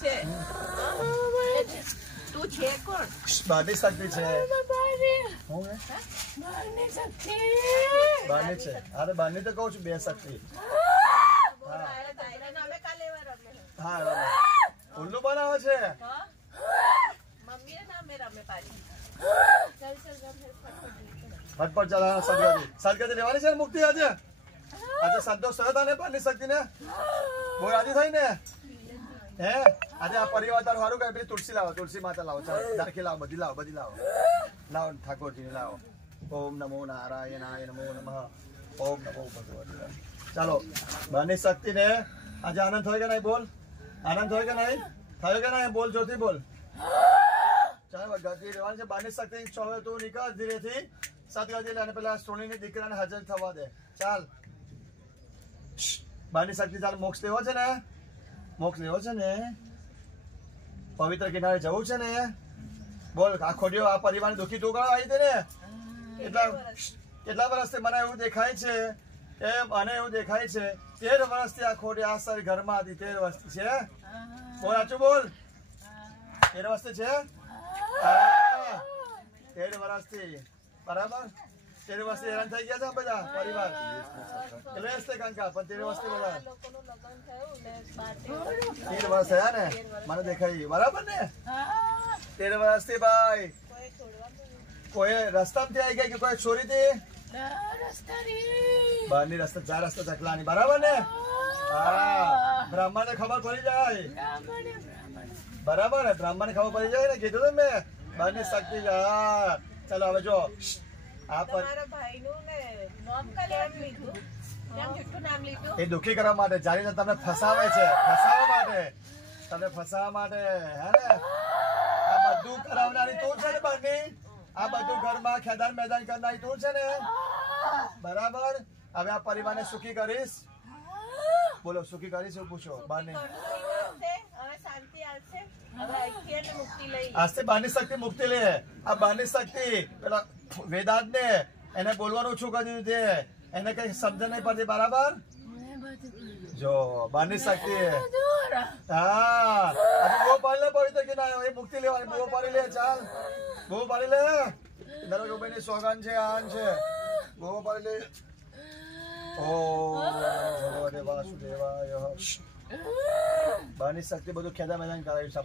છે તું છે કોણ? બહારની શક્તિ છે. બહારની છે. અરે બહારની તો કહું છું, બે શક્તિ. હા ઉલ્લુ બનાવે છે. ફટફટ ચલા. સદગતિ લેવાની છે ને મુક્તિ આજે. આજે સંતોષ થયો તને બહારની શક્તિ ને? બહુ રાજી થઈ ને? હે આજે આ પરિવાર તારું સારું કઈ પેલી તુલસી લાવો, તુલસી માતા લાવો, ચાલો ઝારખી લાવો, બધી લાવો, બધી લાવો. લાવો ઠાકોરજી લાવો. ઓમ નમો નારાયણાય નમો નમઃ. ઓમ નમો ભગવતે. ચાલો બહારની શક્તિ ને આજે આનંદ થયો કે નહીં? બોલ. આનંદ થયો કે નહીં? થયો કે નહીં? બોલ જોતી બોલ. ચાલો ગતિ રહેવાની છે. બહારની શક્તિ ચોવે તું નીકળ ધીરેથી. સદગતિ અને પેલા સોનીની દીકરાને હાજર થવા દે. ચાલ બહારની શક્તિ. ચાલ મોક્ષ લેવો છે ને? મોક્ષ લેવો છે ને? પવિત્ર કિનારે જવું છે ને? બોલ. આખો દિવસ આ પરિવાર દુઃખી તું કરવા આવી ને? કેટલા વર્ષથી મને એવું દેખાય છે કે મને એવું દેખાય છે 13 વર્ષથી આ ખોટી આ સારી ઘરમાં હતી. 13 વર્ષથી છે. બોલ સાચું બોલ. 13 વર્ષથી છે. 13 વર્ષથી બરાબર. 13 વર્ષથી હેરાન થઈ ગયા છે બધા પરિવાર. ક્લેશ છે કંકા પણ 13 વર્ષથી બધા 13 વર્ષ થયા ને મને દેખાય બરાબર ને? 13 વર્ષથી ભાઈ કોઈ રસ્તામાંથી આવી ગયા કે કોઈ ચોરી થી? બહારની રસ્તા 4 રસ્તા ચકલાની બરાબર ને? હા બ્રાહ્મણ ને ખબર પડી જાય બરાબર ને? બ્રાહ્મણ ને ખબર પડી જાય ને? કીધું ને મેં બહારની શક્તિ. ચાલો હવે જો એ દુઃખી કરવા માટે જાણીને તમને ફસાવે છે. ફસાવવા માટે તમને ફસાવવા માટે હે ને? આ બધું કરાવનારી તું છે ને બહારની? આ બધું ઘરમાં ખેદાન મેદાન કરનારી તું છે ને? બરાબર. હવે આ પરિવારને સુખી કરીશ. બોલો સુખી કરીશ એવું પૂછો. બહારની આજથી બહારની શક્તિ મુક્તિ લે. આ બહારની શક્તિ પેલા વેદાંત ને એને બોલવાનું ઓછું કરી દીધું છે. એને કઈ સમજ નહીં પડતી બરાબર. જો બહારની શક્તિ. હા બહુ પાડી લે પવિત્ર કે ના એ મુક્તિ લેવાની. બહુ પાડી લે. ચાલ બહુ પાડી લે. દરેક ઉભેની સોગન છે. આન છે. બહુ પાડી લે. ઓ ભગવતે વાસુદેવાય. બહારની શક્તિ બધું ખેદા મેદાન કરાવ્યું છે.